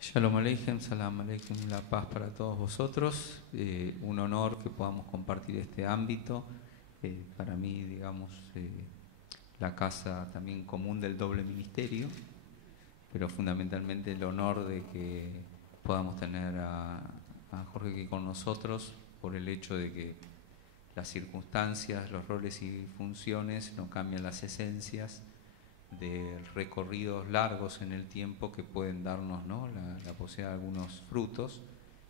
Shalom Aleichem, Salam Aleichem, la paz para todos vosotros. Un honor que podamos compartir este ámbito. Para mí, digamos, la casa también común del doble ministerio, pero fundamentalmente el honor de que podamos tener a Jorge aquí con nosotros por el hecho de que las circunstancias, los roles y funciones no cambian las esencias de recorridos largos en el tiempo que pueden darnos, ¿no?, la posibilidad de algunos frutos.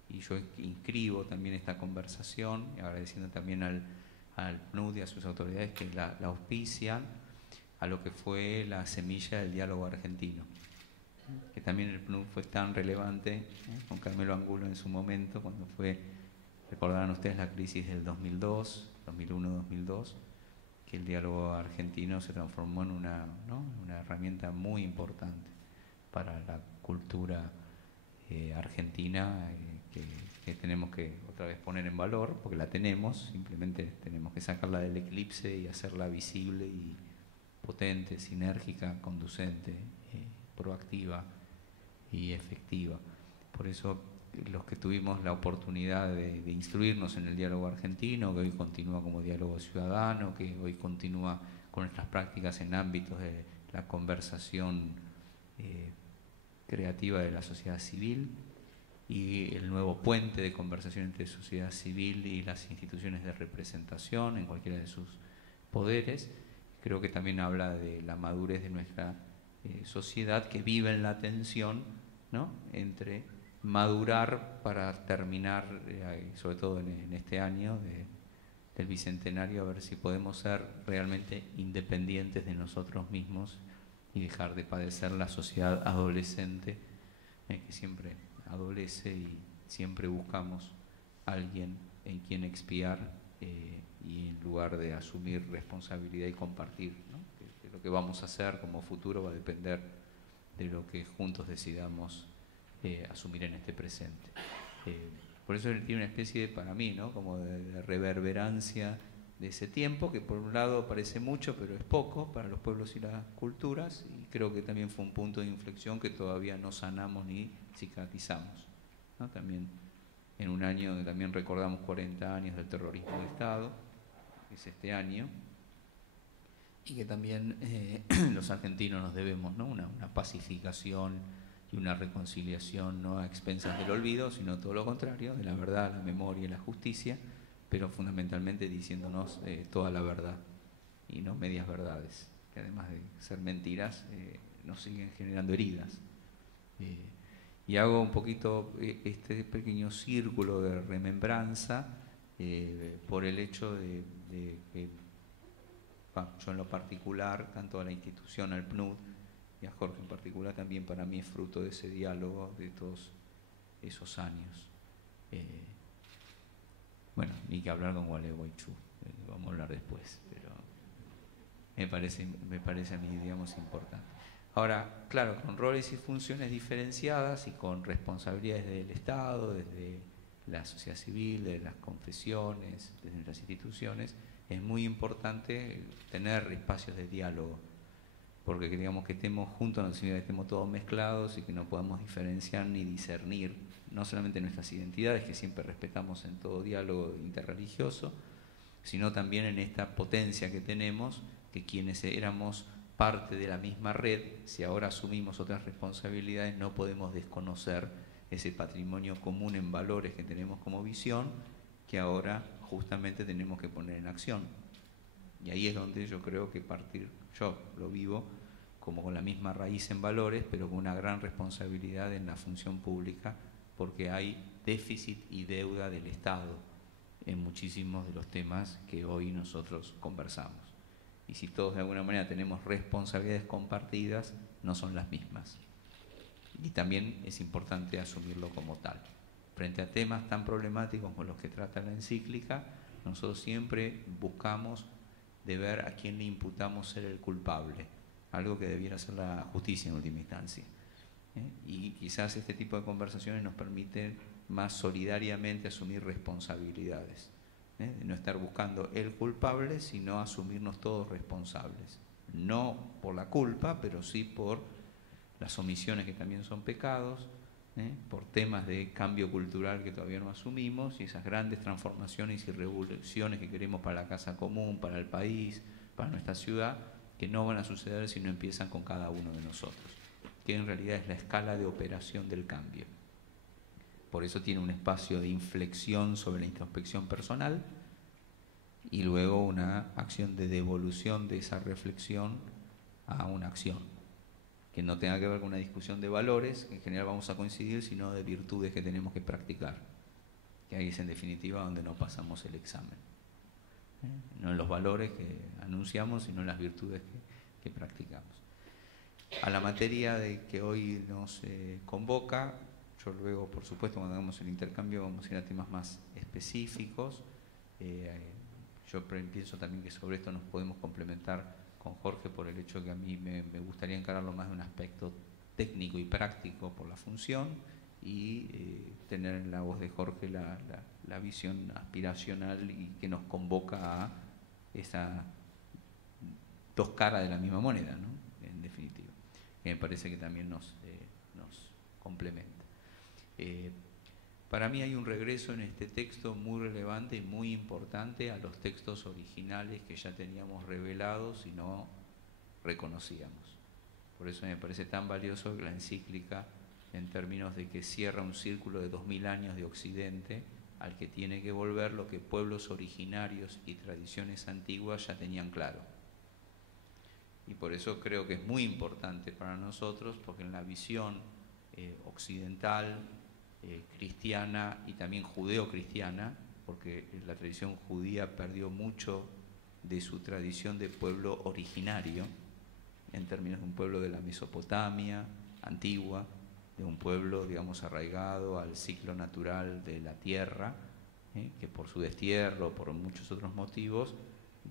Y yo inscribo también esta conversación, agradeciendo también al PNUD y a sus autoridades que la auspician a lo que fue la semilla del diálogo argentino, que también el PNUD fue tan relevante, con Carmelo Angulo en su momento, cuando fue, recordarán ustedes, la crisis del 2002, 2001-2002, que el diálogo argentino se transformó en una herramienta muy importante para la cultura argentina, que tenemos que otra vez poner en valor, porque la tenemos, simplemente tenemos que sacarla del eclipse y hacerla visible y potente, sinérgica, conducente, proactiva y efectiva. Por eso los que tuvimos la oportunidad de instruirnos en el diálogo argentino, que hoy continúa como diálogo ciudadano, que hoy continúa con nuestras prácticas en ámbitos de la conversación creativa de la sociedad civil y el nuevo puente de conversación entre sociedad civil y las instituciones de representación en cualquiera de sus poderes, creo que también habla de la madurez de nuestra sociedad, que vive en la tensión, ¿no?, entre madurar para terminar, sobre todo en este año del Bicentenario, a ver si podemos ser realmente independientes de nosotros mismos y dejar de padecer la sociedad adolescente, que siempre adolece y siempre buscamos a alguien en quien expiar, y en lugar de asumir responsabilidad y compartir, ¿no?, que lo que vamos a hacer como futuro va a depender de lo que juntos decidamos asumir en este presente. Por eso tiene una especie de, para mí, ¿no?, como de reverberancia de ese tiempo, que por un lado parece mucho, pero es poco para los pueblos y las culturas, y creo que también fue un punto de inflexión que todavía no sanamos ni cicatrizamos, ¿no? También en un año donde también recordamos 40 años del terrorismo de Estado, que es este año, y que también los argentinos nos debemos, ¿no?, una pacificación y una reconciliación, no a expensas del olvido, sino todo lo contrario, de la verdad, la memoria y la justicia, pero fundamentalmente diciéndonos toda la verdad y no medias verdades, que además de ser mentiras, nos siguen generando heridas. Y hago un poquito este pequeño círculo de remembranza por el hecho de que yo en lo particular, tanto a la institución, al PNUD, y a Jorge en particular, también para mí es fruto de ese diálogo de todos esos años. Bueno, ni que hablar con Gualeguaychú, vamos a hablar después, pero me parece a mí, digamos, importante. Ahora, claro, con roles y funciones diferenciadas y con responsabilidades del Estado, desde la sociedad civil, de las confesiones, desde las instituciones, es muy importante tener espacios de diálogo, porque digamos que estemos juntos no significa que estemos todos mezclados y que no podamos diferenciar ni discernir, no solamente nuestras identidades, que siempre respetamos en todo diálogo interreligioso, sino también en esta potencia que tenemos, que quienes éramos parte de la misma red, si ahora asumimos otras responsabilidades, no podemos desconocer ese patrimonio común en valores que tenemos como visión, que ahora justamente tenemos que poner en acción. Y ahí es donde yo creo que yo lo vivo como con la misma raíz en valores, pero con una gran responsabilidad en la función pública, porque hay déficit y deuda del Estado en muchísimos de los temas que hoy nosotros conversamos. Y si todos de alguna manera tenemos responsabilidades compartidas, no son las mismas. Y también es importante asumirlo como tal. Frente a temas tan problemáticos como los que trata la encíclica, nosotros siempre buscamos de ver a quién le imputamos ser el culpable, algo que debiera ser la justicia en última instancia. Y quizás este tipo de conversaciones nos permiten más solidariamente asumir responsabilidades, de no estar buscando el culpable, sino asumirnos todos responsables, no por la culpa, pero sí por las omisiones, que también son pecados, por temas de cambio cultural que todavía no asumimos, y esas grandes transformaciones y revoluciones que queremos para la casa común, para el país, para nuestra ciudad, que no van a suceder si no empiezan con cada uno de nosotros, que en realidad es la escala de operación del cambio. Por eso tiene un espacio de inflexión sobre la introspección personal y luego una acción de devolución de esa reflexión a una acción que no tenga que ver con una discusión de valores, que en general vamos a coincidir, sino de virtudes que tenemos que practicar, que ahí es en definitiva donde no pasamos el examen. No en los valores que anunciamos, sino en las virtudes que practicamos. A la materia de que hoy nos convoca, yo luego, por supuesto, cuando hagamos el intercambio vamos a ir a temas más específicos. Yo pienso también que sobre esto nos podemos complementar con Jorge por el hecho que a mí me gustaría encararlo más de un aspecto técnico y práctico por la función, y tener en la voz de Jorge la visión aspiracional y que nos convoca a esas dos caras de la misma moneda, ¿no? En definitiva, que me parece que también nos complementa. Para mí hay un regreso en este texto muy relevante y muy importante a los textos originales que ya teníamos revelados y no reconocíamos. Por eso me parece tan valioso la encíclica, en términos de que cierra un círculo de 2000 años de Occidente al que tiene que volver lo que pueblos originarios y tradiciones antiguas ya tenían claro. Y por eso creo que es muy importante para nosotros, porque en la visión occidental, cristiana y también judeo-cristiana, porque la tradición judía perdió mucho de su tradición de pueblo originario, en términos de un pueblo de la Mesopotamia antigua, de un pueblo, digamos, arraigado al ciclo natural de la tierra, que por su destierro, por muchos otros motivos,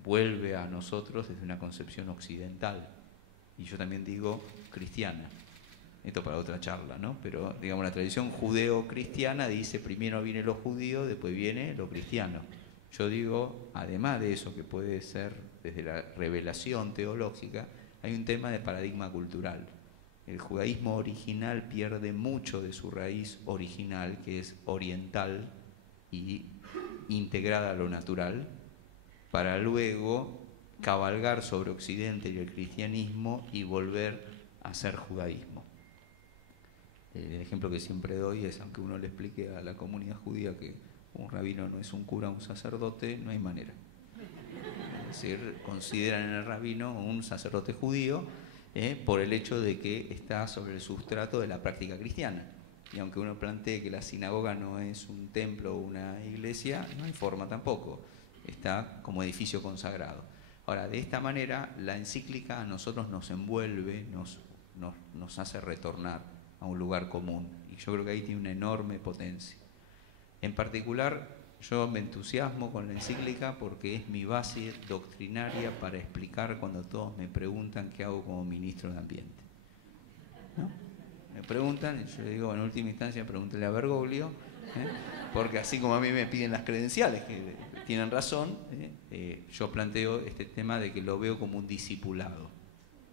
vuelve a nosotros desde una concepción occidental, y yo también digo cristiana. Esto para otra charla, ¿no? Pero, digamos, la tradición judeo-cristiana dice primero viene lo judío, después viene lo cristiano. Yo digo, además de eso que puede ser desde la revelación teológica, hay un tema de paradigma cultural. El judaísmo original pierde mucho de su raíz original, que es oriental y integrada a lo natural, para luego cabalgar sobre Occidente y el cristianismo y volver a ser judaísmo. El ejemplo que siempre doy es, aunque uno le explique a la comunidad judía que un rabino no es un cura, un sacerdote, no hay manera. Es decir, consideran en el rabino un sacerdote judío por el hecho de que está sobre el sustrato de la práctica cristiana. Y aunque uno plantee que la sinagoga no es un templo o una iglesia, no hay forma tampoco. Está como edificio consagrado. Ahora, de esta manera, la encíclica a nosotros nos envuelve, nos hace retornar a un lugar común, y yo creo que ahí tiene una enorme potencia. En particular, yo me entusiasmo con la encíclica porque es mi base doctrinaria para explicar cuando todos me preguntan qué hago como ministro de Ambiente, ¿no? Me preguntan, y yo le digo, en última instancia, pregúntele a Bergoglio, porque así como a mí me piden las credenciales, que tienen razón, yo planteo este tema de que lo veo como un discipulado.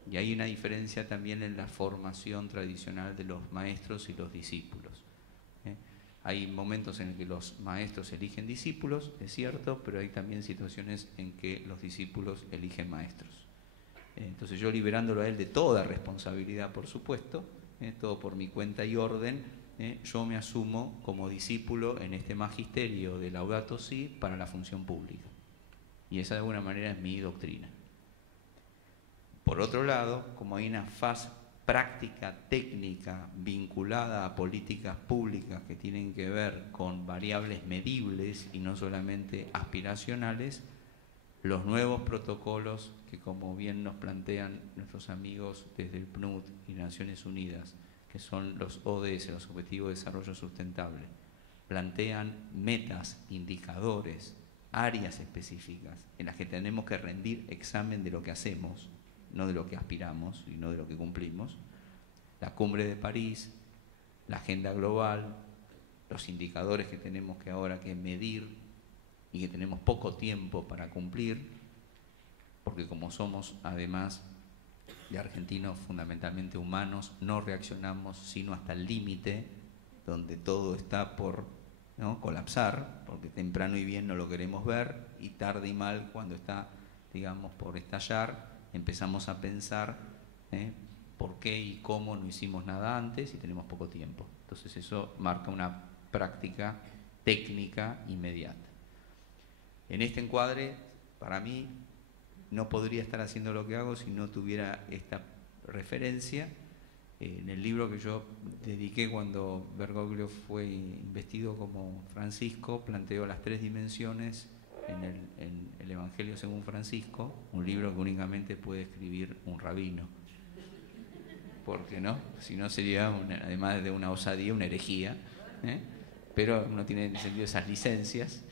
Y hay una diferencia también en la formación tradicional de los maestros y los discípulos. Hay momentos en que los maestros eligen discípulos, es cierto, pero hay también situaciones en que los discípulos eligen maestros. Entonces yo, liberándolo a él de toda responsabilidad, por supuesto, todo por mi cuenta y orden, yo me asumo como discípulo en este magisterio de Laudato Si para la función pública. Y esa de alguna manera es mi doctrina. Por otro lado, como hay una fase práctica, técnica, vinculada a políticas públicas que tienen que ver con variables medibles y no solamente aspiracionales, los nuevos protocolos que, como bien nos plantean nuestros amigos desde el PNUD y Naciones Unidas, que son los ODS, los Objetivos de Desarrollo Sustentable, plantean metas, indicadores, áreas específicas en las que tenemos que rendir examen de lo que hacemos, no de lo que aspiramos y no de lo que cumplimos. La Cumbre de París, la Agenda Global, los indicadores que tenemos que ahora que medir y que tenemos poco tiempo para cumplir, porque como somos además de argentinos fundamentalmente humanos, no reaccionamos sino hasta el límite donde todo está por, ¿no?, colapsar, porque temprano y bien no lo queremos ver, y tarde y mal, cuando está, digamos, por estallar, empezamos a pensar por qué y cómo no hicimos nada antes y tenemos poco tiempo. Entonces eso marca una práctica técnica inmediata. En este encuadre, para mí, no podría estar haciendo lo que hago si no tuviera esta referencia. En el libro que yo dediqué cuando Bergoglio fue investido como Francisco, planteo las 3 dimensiones en el Evangelio según Francisco, un libro que únicamente puede escribir un rabino. Porque no, si no sería, además de una osadía, una herejía, pero no tiene sentido esas licencias.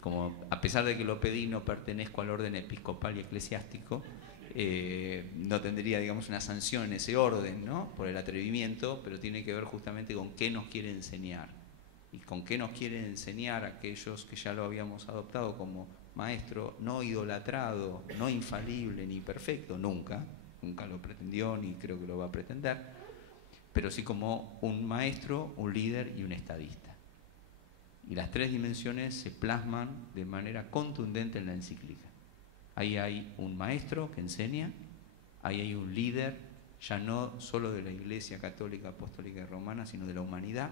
Como a pesar de que lo pedí, no pertenezco al orden episcopal y eclesiástico, no tendría, digamos, una sanción en ese orden, ¿no?, por el atrevimiento, pero tiene que ver justamente con qué nos quiere enseñar. Y con qué nos quiere enseñar aquellos que ya lo habíamos adoptado como maestro, no idolatrado, no infalible ni perfecto, nunca lo pretendió ni creo que lo va a pretender, pero sí como un maestro, un líder y un estadista. Y las 3 dimensiones se plasman de manera contundente en la encíclica. Ahí hay un maestro que enseña, ahí hay un líder, ya no solo de la Iglesia Católica, Apostólica y Romana, sino de la humanidad.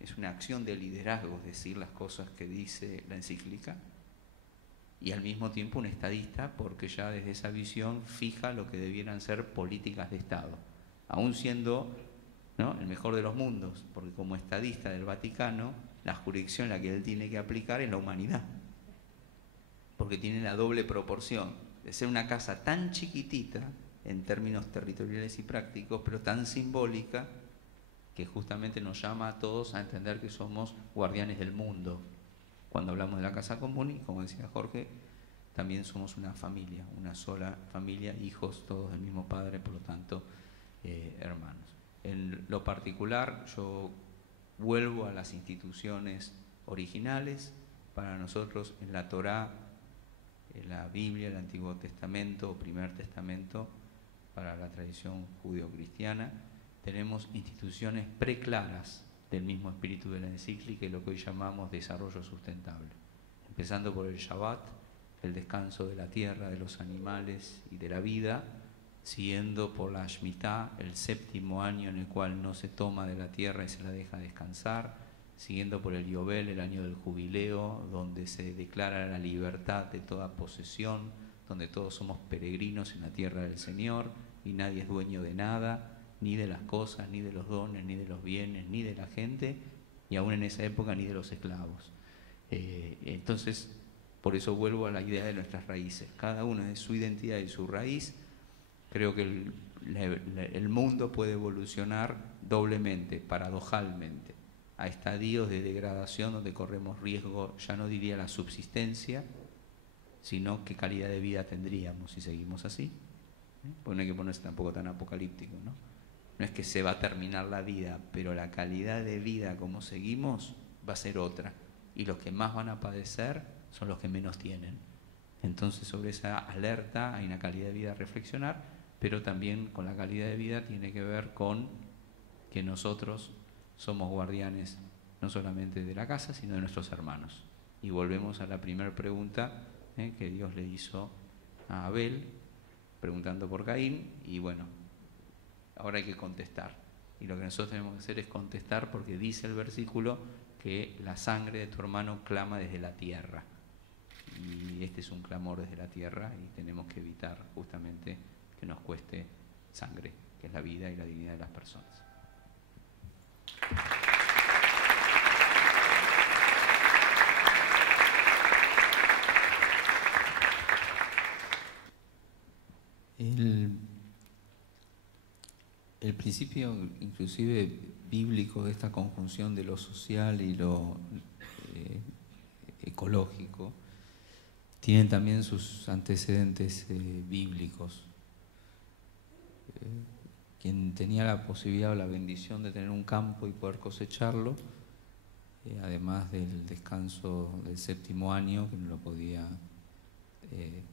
Es una acción de liderazgo decir las cosas que dice la encíclica. Y al mismo tiempo un estadista, porque ya desde esa visión fija lo que debieran ser políticas de Estado, aún siendo, ¿no?, el mejor de los mundos, porque como estadista del Vaticano, la jurisdicción en la que él tiene que aplicar es la humanidad, porque tiene la doble proporción de ser una casa tan chiquitita en términos territoriales y prácticos, pero tan simbólica, que justamente nos llama a todos a entender que somos guardianes del mundo. Cuando hablamos de la casa común, y como decía Jorge, también somos una familia, una sola familia, hijos todos del mismo padre, por lo tanto, hermanos. En lo particular, yo vuelvo a las instituciones originales. Para nosotros, en la Torá, en la Biblia, el Antiguo Testamento o Primer Testamento, para la tradición judío-cristiana, tenemos instituciones preclaras del mismo espíritu de la encíclica y lo que hoy llamamos desarrollo sustentable. Empezando por el Shabbat, el descanso de la tierra, de los animales y de la vida, siguiendo por la Shemitah, el 7º año en el cual no se toma de la tierra y se la deja descansar, siguiendo por el Yobel, el año del jubileo, donde se declara la libertad de toda posesión, donde todos somos peregrinos en la tierra del Señor y nadie es dueño de nada, ni de las cosas, ni de los dones, ni de los bienes, ni de la gente, y aún en esa época ni de los esclavos. Entonces, por eso vuelvo a la idea de nuestras raíces. Cada uno de su identidad y su raíz. Creo que el mundo puede evolucionar doblemente, paradojalmente, a estadios de degradación donde corremos riesgo, ya no diría la subsistencia, sino qué calidad de vida tendríamos si seguimos así. Pues no hay que ponerse tampoco tan apocalíptico, ¿no? No es que se va a terminar la vida, pero la calidad de vida como seguimos va a ser otra. Y los que más van a padecer son los que menos tienen. Entonces, sobre esa alerta hay una calidad de vida a reflexionar, pero también con la calidad de vida tiene que ver con que nosotros somos guardianes no solamente de la casa, sino de nuestros hermanos. Y volvemos a la primera pregunta que Dios le hizo a Abel, preguntando por Caín, y bueno, ahora hay que contestar. Y lo que nosotros tenemos que hacer es contestar, porque dice el versículo que la sangre de tu hermano clama desde la tierra. Y este es un clamor desde la tierra y tenemos que evitar justamente que nos cueste sangre, que es la vida y la dignidad de las personas. El principio inclusive bíblico de esta conjunción de lo social y lo ecológico tienen también sus antecedentes bíblicos. Quien tenía la posibilidad o la bendición de tener un campo y poder cosecharlo, además del descanso del 7º año, que no lo podía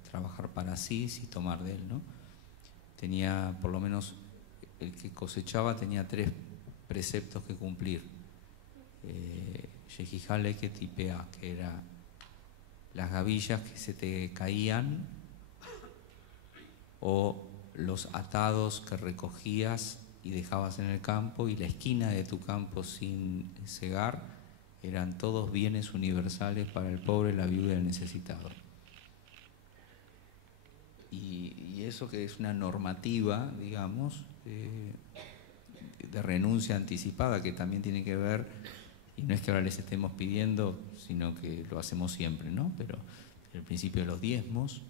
trabajar para sí y tomar de él, ¿no? Tenía, por lo menos, el que cosechaba tenía 3 preceptos que cumplir. Yehijale que tipea, que era las gavillas que se te caían o los atados que recogías y dejabas en el campo, y la esquina de tu campo sin cegar, eran todos bienes universales para el pobre, la viuda y el necesitado. Y eso que es una normativa, digamos, de renuncia anticipada, que también tiene que ver, y no es que ahora les estemos pidiendo, sino que lo hacemos siempre, ¿no? Pero el principio de los diezmos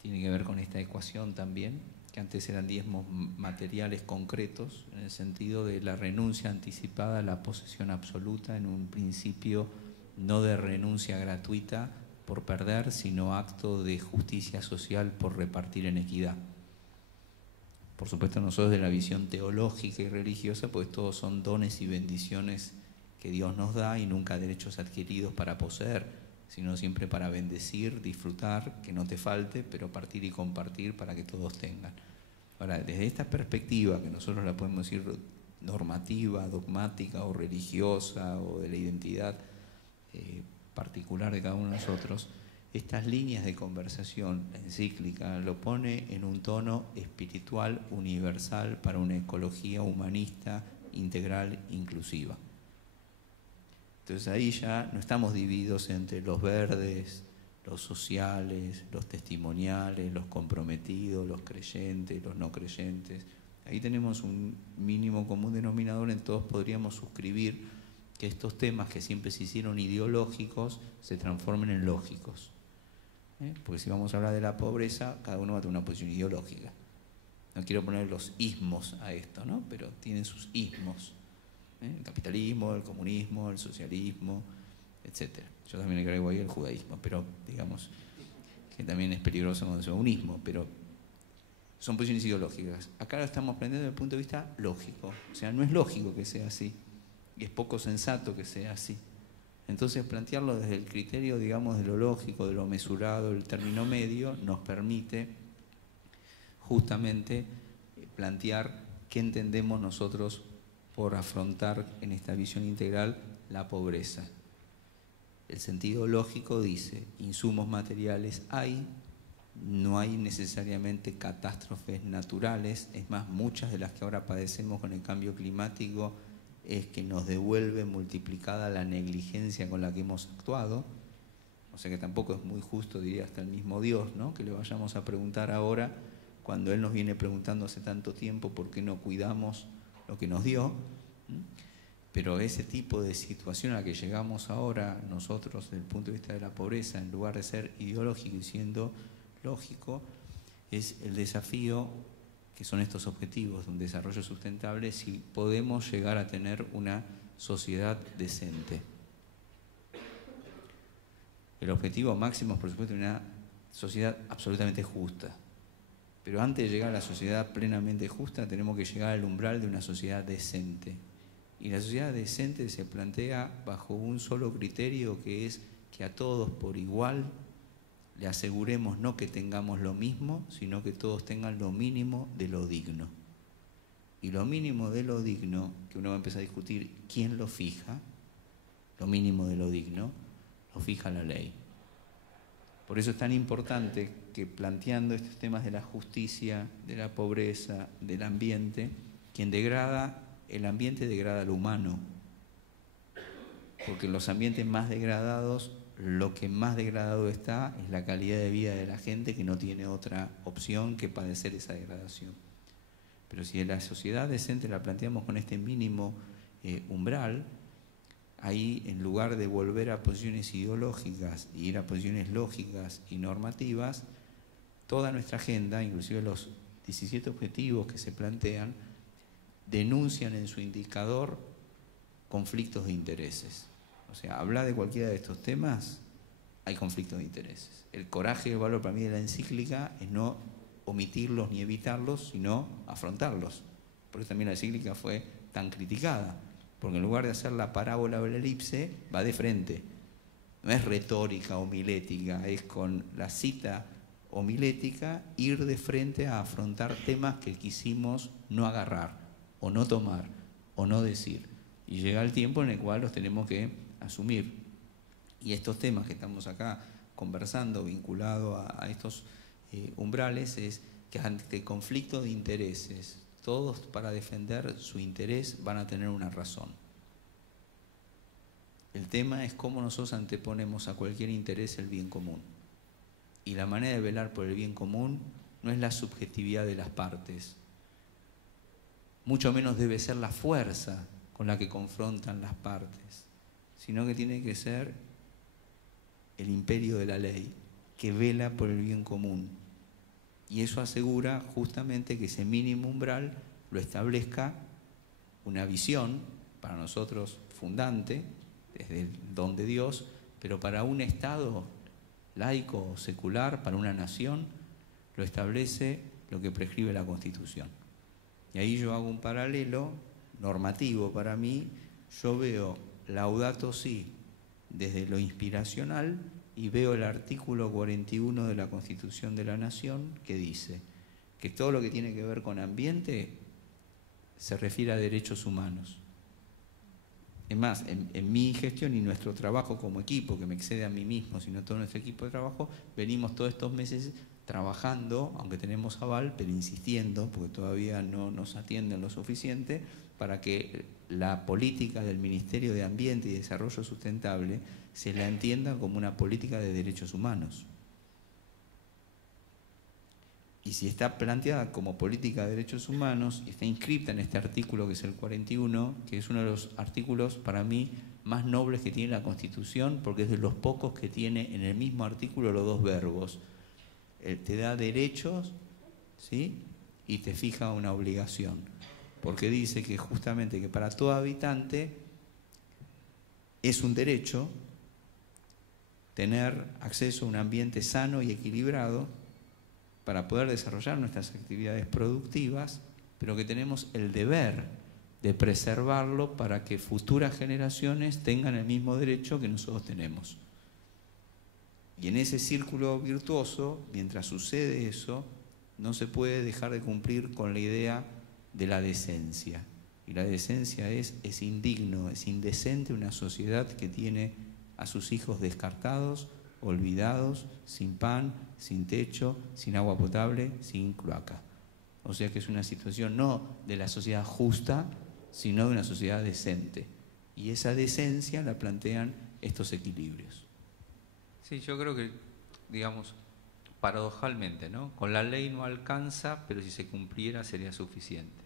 tiene que ver con esta ecuación también, que antes eran diezmos materiales concretos, en el sentido de la renuncia anticipada a la posesión absoluta, en un principio no de renuncia gratuita por perder, sino acto de justicia social por repartir en equidad. Por supuesto, nosotros de la visión teológica y religiosa, pues todos son dones y bendiciones que Dios nos da y nunca derechos adquiridos para poseer, sino siempre para bendecir, disfrutar, que no te falte, pero partir y compartir para que todos tengan. Ahora, desde esta perspectiva, que nosotros la podemos decir normativa, dogmática o religiosa, o de la identidad particular de cada uno de nosotros, estas líneas de conversación, la encíclica lo pone en un tono espiritual universal para una ecología humanista, integral, inclusiva. Entonces ahí ya no estamos divididos entre los verdes, los sociales, los testimoniales, los comprometidos, los creyentes, los no creyentes. Ahí tenemos un mínimo común denominador, en todos podríamos suscribir que estos temas que siempre se hicieron ideológicos se transformen en lógicos. Porque si vamos a hablar de la pobreza, cada uno va a tener una posición ideológica. No quiero poner los ismos a esto, ¿no? Pero tienen sus ismos. El capitalismo, el comunismo, el socialismo, etc. Yo también agrego ahí el judaísmo, pero digamos que también es peligroso cuando se va unismo, pero son posiciones ideológicas. Acá lo estamos aprendiendo desde el punto de vista lógico. O sea, no es lógico que sea así, y es poco sensato que sea así. Entonces, plantearlo desde el criterio, digamos, de lo lógico, de lo mesurado, el término medio, nos permite justamente plantear qué entendemos nosotros por afrontar en esta visión integral la pobreza. El sentido lógico dice, insumos materiales hay, no hay necesariamente catástrofes naturales, es más, muchas de las que ahora padecemos con el cambio climático es que nos devuelve multiplicada la negligencia con la que hemos actuado. O sea que tampoco es muy justo, diría hasta el mismo Dios, ¿no?, que le vayamos a preguntar ahora, cuando Él nos viene preguntando hace tanto tiempo por qué no cuidamos lo que nos dio. Pero ese tipo de situación a la que llegamos ahora nosotros desde el punto de vista de la pobreza, en lugar de ser ideológico y siendo lógico, es el desafío que son estos objetivos de un desarrollo sustentable, si podemos llegar a tener una sociedad decente. El objetivo máximo es, por supuesto, una sociedad absolutamente justa. Pero antes de llegar a la sociedad plenamente justa, tenemos que llegar al umbral de una sociedad decente. Y la sociedad decente se plantea bajo un solo criterio, que es que a todos por igual le aseguremos no que tengamos lo mismo, sino que todos tengan lo mínimo de lo digno. Y lo mínimo de lo digno, que uno va a empezar a discutir quién lo fija, lo mínimo de lo digno, lo fija la ley. Por eso es tan importante que, planteando estos temas de la justicia, de la pobreza, del ambiente, quien degrada el ambiente degrada al humano. Porque en los ambientes más degradados, lo que más degradado está es la calidad de vida de la gente, que no tiene otra opción que padecer esa degradación. Pero si la sociedad decente la planteamos con este mínimo umbral, ahí, en lugar de volver a posiciones ideológicas y ir a posiciones lógicas y normativas, toda nuestra agenda, inclusive los 17 objetivos que se plantean, denuncian en su indicador conflictos de intereses. O sea, hablar de cualquiera de estos temas, hay conflictos de intereses. El coraje y el valor para mí de la encíclica es no omitirlos ni evitarlos, sino afrontarlos. Por eso también la encíclica fue tan criticada, porque en lugar de hacer la parábola o la elipse, va de frente. No es retórica homilética, es con la cita homilética ir de frente a afrontar temas que quisimos no agarrar, o no tomar, o no decir. Y llega el tiempo en el cual los tenemos que asumir. Y estos temas que estamos acá conversando, vinculados a estos umbrales, es que ante el conflicto de intereses, todos para defender su interés van a tener una razón. El tema es cómo nosotros anteponemos a cualquier interés el bien común. Y la manera de velar por el bien común no es la subjetividad de las partes, mucho menos debe ser la fuerza con la que confrontan las partes, sino que tiene que ser el imperio de la ley, que vela por el bien común. Y eso asegura justamente que ese mínimo umbral lo establezca una visión, para nosotros fundante, desde el don de Dios, pero para un Estado laico o secular, para una nación, lo establece lo que prescribe la Constitución. Y ahí yo hago un paralelo normativo para mí. Yo veo Laudato Si desde lo inspiracional y veo el artículo 41 de la Constitución de la Nación que dice que todo lo que tiene que ver con ambiente se refiere a derechos humanos. Es más, en mi gestión y nuestro trabajo como equipo, que me excede a mí mismo, sino todo nuestro equipo de trabajo, venimos todos estos meses trabajando, aunque tenemos aval, pero insistiendo, porque todavía no nos atienden lo suficiente, para que la política del Ministerio de Ambiente y Desarrollo Sustentable se la entienda como una política de derechos humanos. Y si está planteada como política de derechos humanos, y está inscrita en este artículo que es el 41, que es uno de los artículos para mí más nobles que tiene la Constitución, porque es de los pocos que tiene en el mismo artículo los dos verbos. Te da derechos, ¿sí?, y te fija una obligación, porque dice que justamente que para todo habitante es un derecho tener acceso a un ambiente sano y equilibrado para poder desarrollar nuestras actividades productivas, pero que tenemos el deber de preservarlo para que futuras generaciones tengan el mismo derecho que nosotros tenemos. Y en ese círculo virtuoso, mientras sucede eso, no se puede dejar de cumplir con la idea de la decencia. Y la decencia es indigno, es indecente una sociedad que tiene a sus hijos descartados, olvidados, sin pan, sin techo, sin agua potable, sin cloaca. O sea que es una situación no de la sociedad justa, sino de una sociedad decente. Y esa decencia la plantean estos equilibrios. Sí, yo creo que, digamos, paradojalmente, ¿no?, con la ley no alcanza, pero si se cumpliera sería suficiente.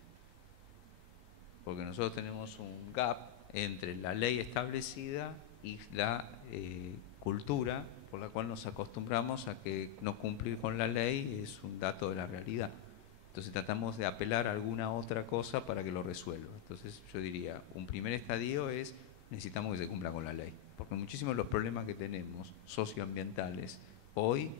Porque nosotros tenemos un gap entre la ley establecida y la cultura por la cual nos acostumbramos a que no cumplir con la ley es un dato de la realidad. Entonces tratamos de apelar a alguna otra cosa para que lo resuelva. Entonces yo diría, un primer estadio es, necesitamos que se cumpla con la ley. Porque muchísimos de los problemas que tenemos socioambientales hoy,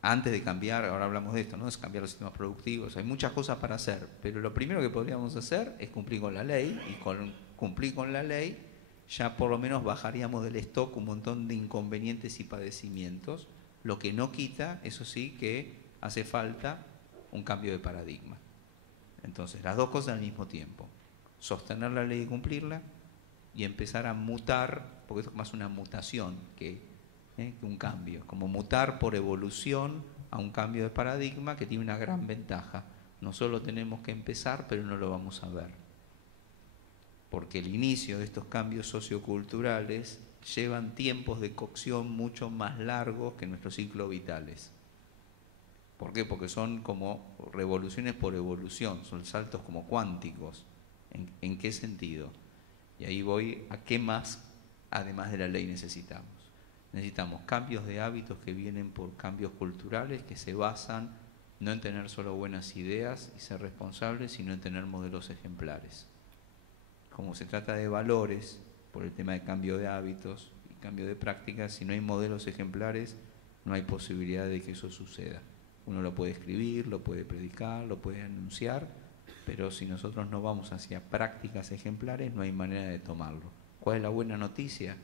antes de cambiar, ahora hablamos de esto, ¿no?, es cambiar los sistemas productivos, hay muchas cosas para hacer, pero lo primero que podríamos hacer es cumplir con la ley, y con cumplir con la ley ya por lo menos bajaríamos del stock un montón de inconvenientes y padecimientos, lo que no quita, eso sí, que hace falta un cambio de paradigma. Entonces, las dos cosas al mismo tiempo, sostener la ley y cumplirla, y empezar a mutar, porque esto es más una mutación que un cambio, como mutar por evolución a un cambio de paradigma que tiene una gran ventaja. No solo tenemos que empezar, pero no lo vamos a ver. Porque el inicio de estos cambios socioculturales llevan tiempos de cocción mucho más largos que nuestros ciclos vitales. ¿Por qué? Porque son como revoluciones por evolución, son saltos como cuánticos. ¿En qué sentido? Y ahí voy a qué más, además de la ley, necesitamos. Necesitamos cambios de hábitos que vienen por cambios culturales que se basan no en tener solo buenas ideas y ser responsables, sino en tener modelos ejemplares. Como se trata de valores, por el tema de cambio de hábitos y cambio de prácticas, si no hay modelos ejemplares, no hay posibilidad de que eso suceda. Uno lo puede escribir, lo puede predicar, lo puede anunciar, pero si nosotros no vamos hacia prácticas ejemplares, no hay manera de tomarlo. ¿Cuál es la buena noticia?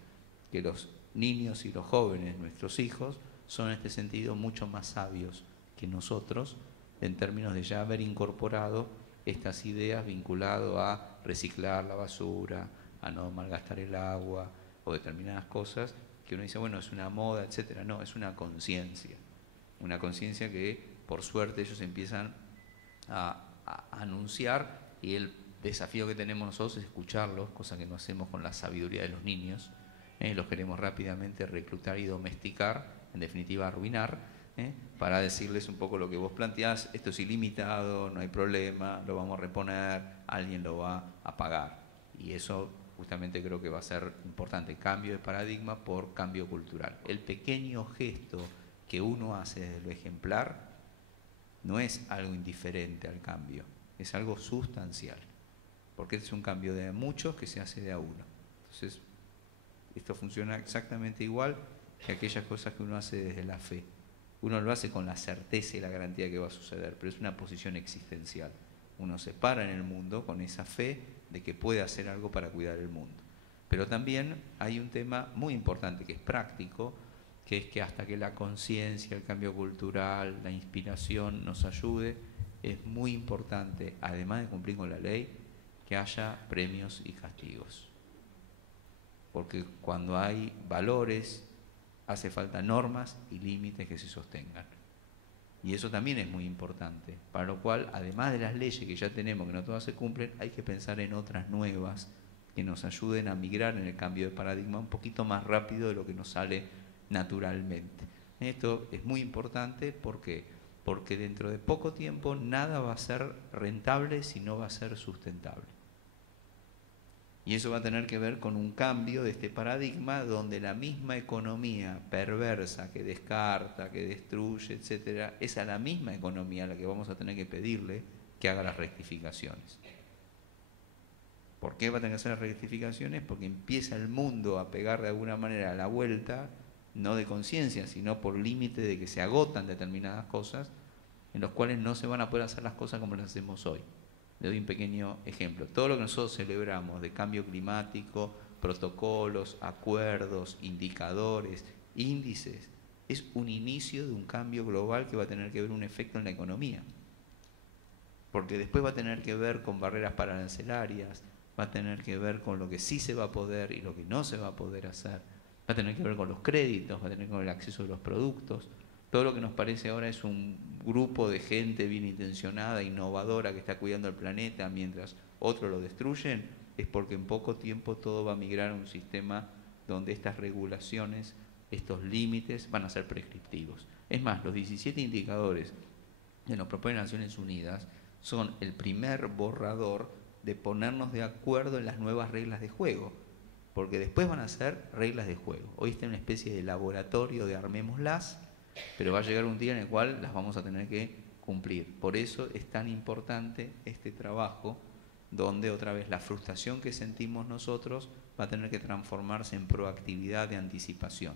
Que los niños y los jóvenes, nuestros hijos, son en este sentido mucho más sabios que nosotros, en términos de ya haber incorporado estas ideas vinculado a reciclar la basura, a no malgastar el agua o determinadas cosas que uno dice, bueno, es una moda, etcétera. No, es una conciencia que por suerte ellos empiezan a anunciar, y el desafío que tenemos nosotros es escucharlos, cosa que no hacemos con la sabiduría de los niños. Los queremos rápidamente reclutar y domesticar, en definitiva arruinar, para decirles un poco lo que vos planteás: esto es ilimitado, no hay problema, lo vamos a reponer, alguien lo va a pagar. Y eso justamente creo que va a ser importante, cambio de paradigma por cambio cultural. El pequeño gesto que uno hace desde lo ejemplar no es algo indiferente al cambio, es algo sustancial, porque es un cambio de muchos que se hace de a uno. Entonces, esto funciona exactamente igual que aquellas cosas que uno hace desde la fe. Uno lo hace con la certeza y la garantía de que va a suceder, pero es una posición existencial. Uno se para en el mundo con esa fe de que puede hacer algo para cuidar el mundo. Pero también hay un tema muy importante que es práctico, que es que hasta que la conciencia, el cambio cultural, la inspiración nos ayude, es muy importante, además de cumplir con la ley, que haya premios y castigos. Porque cuando hay valores, hace falta normas y límites que se sostengan. Y eso también es muy importante, para lo cual, además de las leyes que ya tenemos, que no todas se cumplen, hay que pensar en otras nuevas que nos ayuden a migrar en el cambio de paradigma un poquito más rápido de lo que nos sale naturalmente. Esto es muy importante porque dentro de poco tiempo nada va a ser rentable si no va a ser sustentable. Y eso va a tener que ver con un cambio de este paradigma donde la misma economía perversa que descarta, que destruye, etcétera, es a la misma economía a la que vamos a tener que pedirle que haga las rectificaciones. ¿Por qué va a tener que hacer las rectificaciones? Porque empieza el mundo a pegar de alguna manera a la vuelta, no de conciencia, sino por límite de que se agotan determinadas cosas, en los cuales no se van a poder hacer las cosas como las hacemos hoy. Le doy un pequeño ejemplo. Todo lo que nosotros celebramos de cambio climático, protocolos, acuerdos, indicadores, índices, es un inicio de un cambio global que va a tener que ver un efecto en la economía. Porque después va a tener que ver con barreras arancelarias, va a tener que ver con lo que sí se va a poder y lo que no se va a poder hacer, va a tener que ver con los créditos, va a tener que ver con el acceso de los productos. Todo lo que nos parece ahora es un grupo de gente bien intencionada, innovadora, que está cuidando el planeta mientras otros lo destruyen, es porque en poco tiempo todo va a migrar a un sistema donde estas regulaciones, estos límites van a ser prescriptivos. Es más, los 17 indicadores que nos proponen Naciones Unidas son el primer borrador de ponernos de acuerdo en las nuevas reglas de juego, porque después van a ser reglas de juego. Hoy está en una especie de laboratorio de armémoslas, pero va a llegar un día en el cual las vamos a tener que cumplir. Por eso es tan importante este trabajo, donde otra vez la frustración que sentimos nosotros va a tener que transformarse en proactividad de anticipación.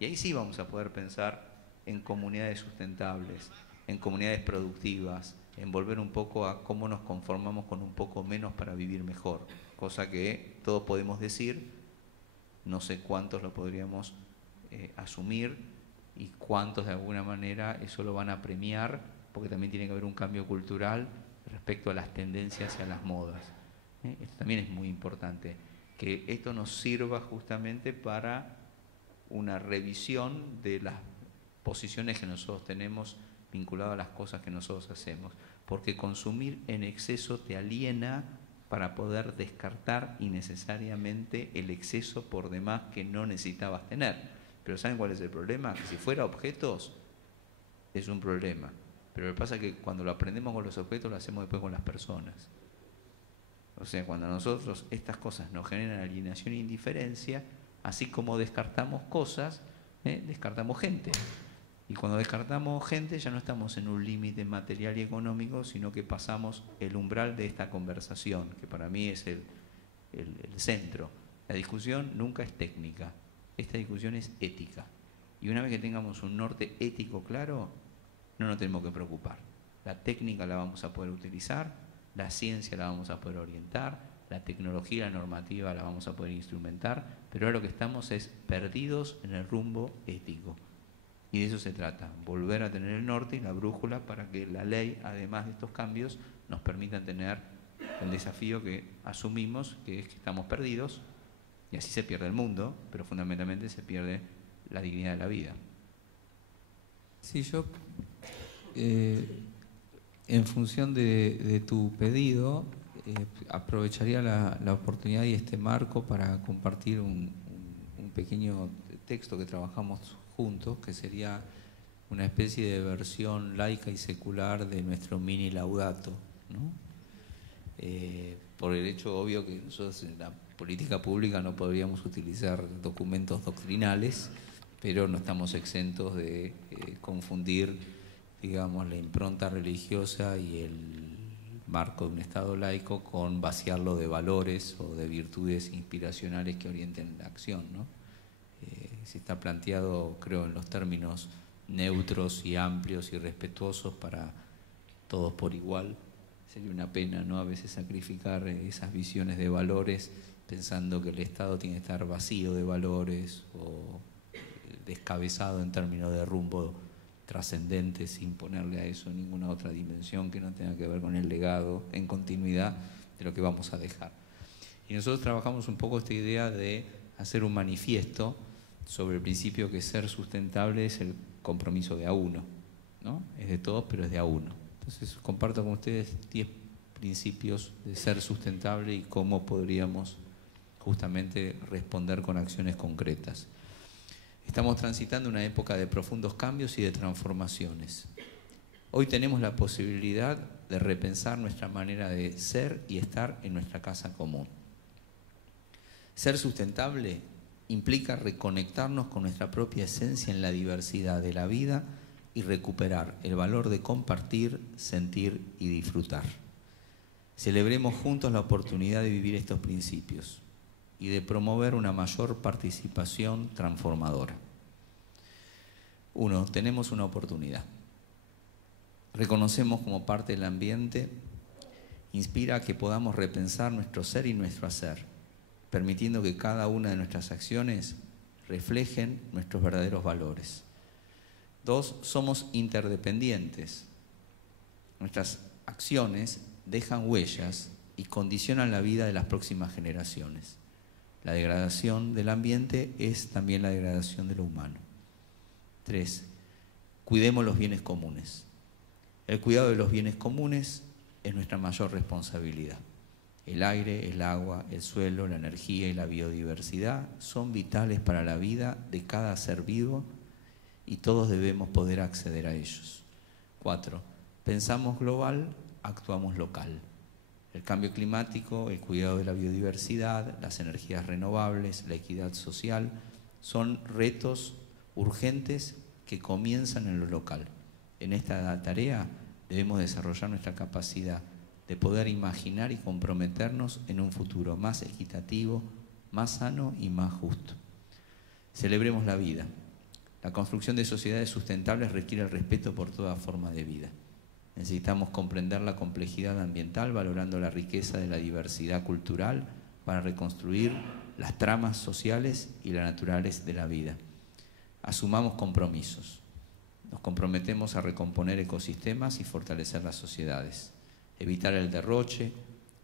Y ahí sí vamos a poder pensar en comunidades sustentables, en comunidades productivas, en volver un poco a cómo nos conformamos con un poco menos para vivir mejor, cosa que todos podemos decir, no sé cuántos lo podríamos asumir, y cuántos de alguna manera eso lo van a premiar, porque también tiene que haber un cambio cultural respecto a las tendencias y a las modas. Esto también es muy importante, que esto nos sirva justamente para una revisión de las posiciones que nosotros tenemos vinculadas a las cosas que nosotros hacemos, porque consumir en exceso te aliena para poder descartar innecesariamente el exceso por demás que no necesitabas tener. Pero ¿saben cuál es el problema? Que si fuera objetos, es un problema. Pero lo que pasa es que cuando lo aprendemos con los objetos, lo hacemos después con las personas. O sea, cuando a nosotros estas cosas nos generan alienación e indiferencia, así como descartamos cosas, descartamos gente. Y cuando descartamos gente, ya no estamos en un límite material y económico, sino que pasamos el umbral de esta conversación, que para mí es el centro. La discusión nunca es técnica. Esta discusión es ética. Y una vez que tengamos un norte ético claro, no nos tenemos que preocupar. La técnica la vamos a poder utilizar, la ciencia la vamos a poder orientar, la tecnología, la normativa la vamos a poder instrumentar, pero ahora lo que estamos es perdidos en el rumbo ético. Y de eso se trata, volver a tener el norte y la brújula para que la ley, además de estos cambios, nos permitan tener el desafío que asumimos, que es que estamos perdidos, y así se pierde el mundo, pero fundamentalmente se pierde la dignidad de la vida. Sí, yo, en función de tu pedido, aprovecharía la oportunidad y este marco para compartir un pequeño texto que trabajamos juntos, que sería una especie de versión laica y secular de nuestro mini Laudato, ¿no? Por el hecho obvio que nosotros en la política pública no podríamos utilizar documentos doctrinales, pero no estamos exentos de confundir, digamos, la impronta religiosa y el marco de un Estado laico con vaciarlo de valores o de virtudes inspiracionales que orienten la acción, ¿no? Si está planteado, creo, en los términos neutros y amplios y respetuosos para todos por igual, sería una pena, ¿no?, a veces sacrificar esas visiones de valores pensando que el Estado tiene que estar vacío de valores o descabezado en términos de rumbo trascendente, sin ponerle a eso ninguna otra dimensión que no tenga que ver con el legado en continuidad de lo que vamos a dejar. Y nosotros trabajamos un poco esta idea de hacer un manifiesto sobre el principio que ser sustentable es el compromiso de a uno, ¿no? Es de todos, pero es de a uno. Entonces comparto con ustedes 10 principios de ser sustentable y cómo podríamos justamente responder con acciones concretas. Estamos transitando una época de profundos cambios y de transformaciones. Hoy tenemos la posibilidad de repensar nuestra manera de ser y estar en nuestra casa común. Ser sustentable implica reconectarnos con nuestra propia esencia en la diversidad de la vida y recuperar el valor de compartir, sentir y disfrutar. Celebremos juntos la oportunidad de vivir estos principios y de promover una mayor participación transformadora. 1. Tenemos una oportunidad. Reconocemos como parte del ambiente, inspira a que podamos repensar nuestro ser y nuestro hacer, permitiendo que cada una de nuestras acciones reflejen nuestros verdaderos valores. 2. Somos interdependientes. Nuestras acciones dejan huellas y condicionan la vida de las próximas generaciones. La degradación del ambiente es también la degradación de lo humano. 3. Cuidemos los bienes comunes. El cuidado de los bienes comunes es nuestra mayor responsabilidad. El aire, el agua, el suelo, la energía y la biodiversidad son vitales para la vida de cada ser vivo y todos debemos poder acceder a ellos. 4. Pensamos global, actuamos local. El cambio climático, el cuidado de la biodiversidad, las energías renovables, la equidad social, son retos urgentes que comienzan en lo local. En esta tarea debemos desarrollar nuestra capacidad de poder imaginar y comprometernos en un futuro más equitativo, más sano y más justo. Celebremos la vida. La construcción de sociedades sustentables requiere el respeto por toda forma de vida. Necesitamos comprender la complejidad ambiental valorando la riqueza de la diversidad cultural para reconstruir las tramas sociales y las naturales de la vida. Asumamos compromisos. Nos comprometemos a recomponer ecosistemas y fortalecer las sociedades. Evitar el derroche,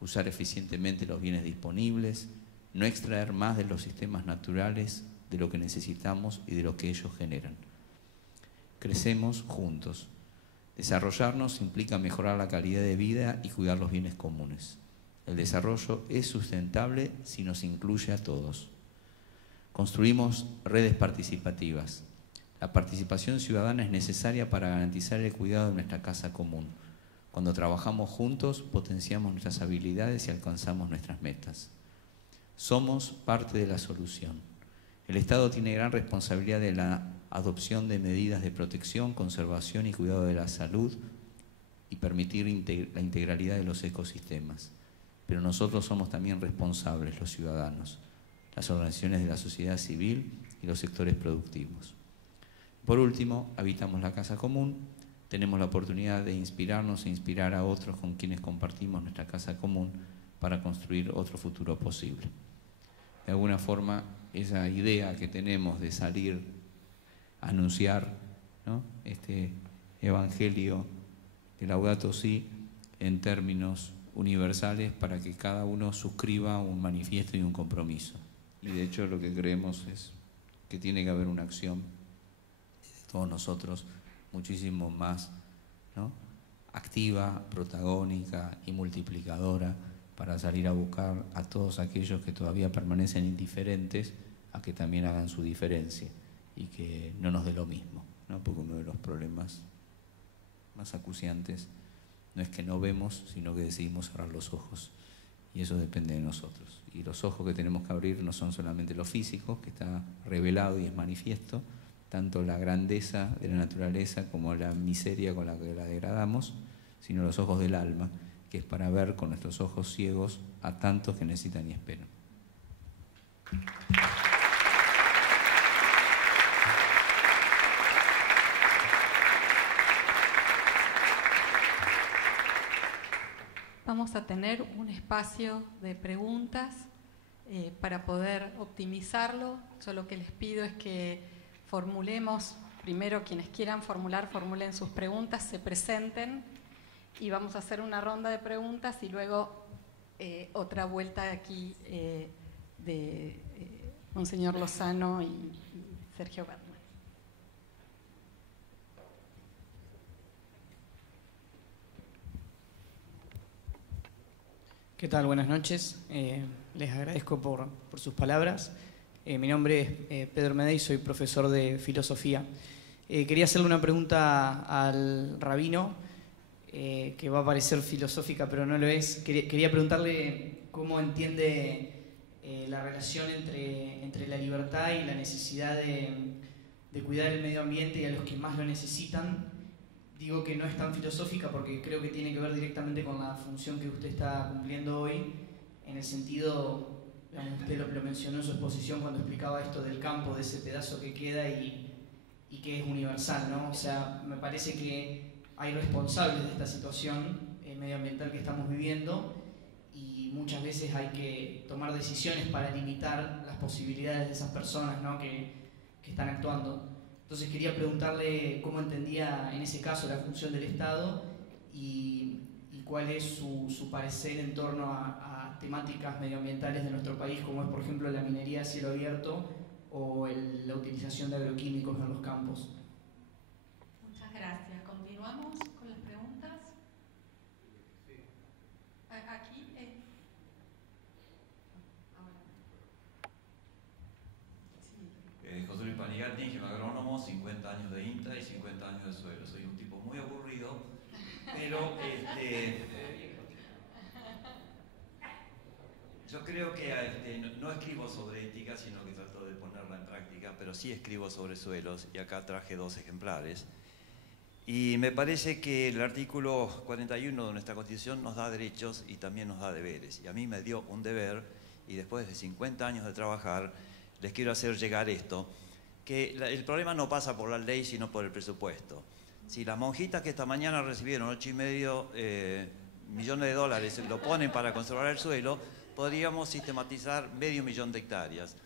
usar eficientemente los bienes disponibles, no extraer más de los sistemas naturales de lo que necesitamos y de lo que ellos generan. Crecemos juntos. Desarrollarnos implica mejorar la calidad de vida y cuidar los bienes comunes. El desarrollo es sustentable si nos incluye a todos. Construimos redes participativas. La participación ciudadana es necesaria para garantizar el cuidado de nuestra casa común. Cuando trabajamos juntos, potenciamos nuestras habilidades y alcanzamos nuestras metas. Somos parte de la solución. El Estado tiene gran responsabilidad de la adopción de medidas de protección, conservación y cuidado de la salud y permitir la integralidad de los ecosistemas. Pero nosotros somos también responsables, los ciudadanos, las organizaciones de la sociedad civil y los sectores productivos. Por último, habitamos la casa común, tenemos la oportunidad de inspirarnos e inspirar a otros con quienes compartimos nuestra casa común para construir otro futuro posible. De alguna forma, esa idea que tenemos de salir a anunciar ¿no?, este evangelio de Laudato Si en términos universales para que cada uno suscriba un manifiesto y un compromiso. Y de hecho lo que creemos es que tiene que haber una acción de todos nosotros muchísimo más, ¿no?, activa, protagónica y multiplicadora, para salir a buscar a todos aquellos que todavía permanecen indiferentes a que también hagan su diferencia y que no nos dé lo mismo, ¿no? Porque uno de los problemas más acuciantes no es que no vemos, sino que decidimos cerrar los ojos, y eso depende de nosotros. Y los ojos que tenemos que abrir no son solamente los físicos, que está revelado y es manifiesto, tanto la grandeza de la naturaleza como la miseria con la que la degradamos, sino los ojos del alma, que es para ver con nuestros ojos ciegos a tantos que necesitan y esperan. Vamos a tener un espacio de preguntas para poder optimizarlo. Yo lo que les pido es que formulemos, primero quienes quieran formular, formulen sus preguntas, se presenten y vamos a hacer una ronda de preguntas y luego otra vuelta aquí de Monseñor Lozano y Sergio Berman. ¿Qué tal? Buenas noches. Les agradezco por sus palabras. Mi nombre es Pedro Medey, soy profesor de filosofía. Quería hacerle una pregunta al rabino, que va a parecer filosófica, pero no lo es. Quería preguntarle cómo entiende la relación entre la libertad y la necesidad de cuidar el medio ambiente y a los que más lo necesitan. Digo que no es tan filosófica porque creo que tiene que ver directamente con la función que usted está cumpliendo hoy, en el sentido, digamos, usted lo mencionó en su exposición cuando explicaba esto del campo, de ese pedazo que queda y que es universal, ¿no? O sea, me parece que hay responsables de esta situación medioambiental que estamos viviendo y muchas veces hay que tomar decisiones para limitar las posibilidades de esas personas, ¿no?, que están actuando. Entonces quería preguntarle cómo entendía en ese caso la función del Estado y cuál es su parecer en torno a temáticas medioambientales de nuestro país, como es por ejemplo la minería a cielo abierto o la utilización de agroquímicos en los campos. Muchas gracias. ¿Continuamos con las preguntas? Sí. Aquí. José Luis Panigatti, ingeniero agrónomo, 50 años de INTA y 50 años de suelo. Soy un tipo muy aburrido, pero yo creo que no escribo sobre ética, sino que trato de ponerla en práctica, pero sí escribo sobre suelos, y acá traje 2 ejemplares. Y me parece que el artículo 41 de nuestra Constitución nos da derechos y también nos da deberes. Y a mí me dio un deber, y después de 50 años de trabajar, les quiero hacer llegar esto, que el problema no pasa por la ley, sino por el presupuesto. Si las monjitas que esta mañana recibieron $8,5 millones lo ponen para conservar el suelo, podríamos sistematizar 500.000 de hectáreas.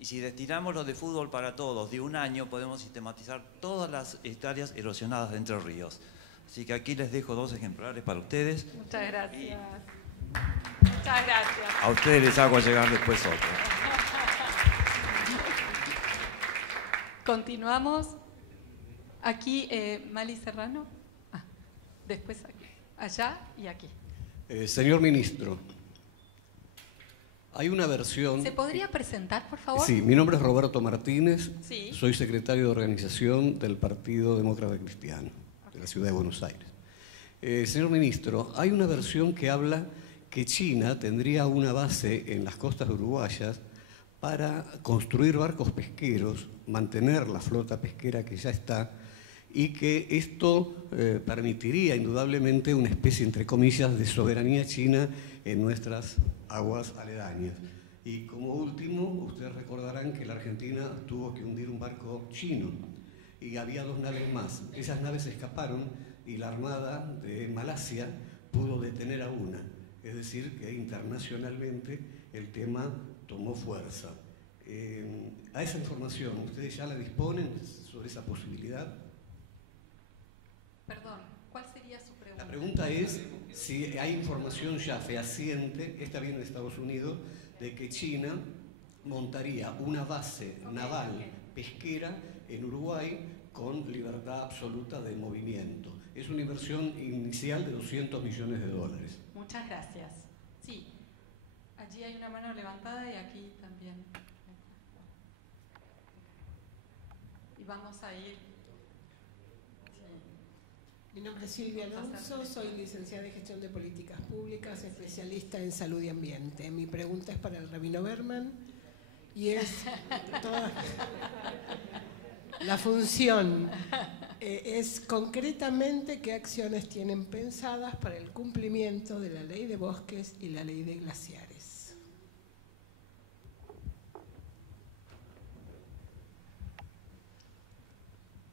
Y si destinamos lo de fútbol para todos de un año, podemos sistematizar todas las hectáreas erosionadas de Entre Ríos. Así que aquí les dejo 2 ejemplares para ustedes. Muchas gracias. Muchas gracias. A ustedes les hago llegar después otro. Continuamos. Aquí, Mali Serrano. Después aquí. Allá y aquí. Señor ministro, hay una versión... ¿Se podría presentar, por favor? Sí, mi nombre es Roberto Martínez, sí. Soy secretario de organización del Partido Demócrata Cristiano de la Ciudad de Buenos Aires. Señor ministro, hay una versión que habla que China tendría una base en las costas uruguayas para construir barcos pesqueros, mantener la flota pesquera que ya está, y que esto permitiría indudablemente una especie, entre comillas, de soberanía china en nuestras aguas aledañas. Y como último, ustedes recordarán que la Argentina tuvo que hundir un barco chino y había 2 naves más. Esas naves escaparon y la Armada de Malasia pudo detener a una. Es decir, que internacionalmente el tema tomó fuerza. A esa información, ¿ustedes ya la disponen sobre esa posibilidad? Perdón, ¿cuál sería su pregunta? La pregunta es si hay información ya fehaciente, esta viene de Estados Unidos, de que China montaría una base naval pesquera en Uruguay con libertad absoluta de movimiento. Es una inversión inicial de $200 millones. Muchas gracias. Sí, allí hay una mano levantada y aquí también. Y vamos a ir. Mi nombre es Silvia Alonso, soy licenciada en Gestión de Políticas Públicas, especialista en salud y ambiente. Mi pregunta es para el rabino Berman y es toda la función. Es concretamente qué acciones tienen pensadas para el cumplimiento de la ley de bosques y la ley de glaciares.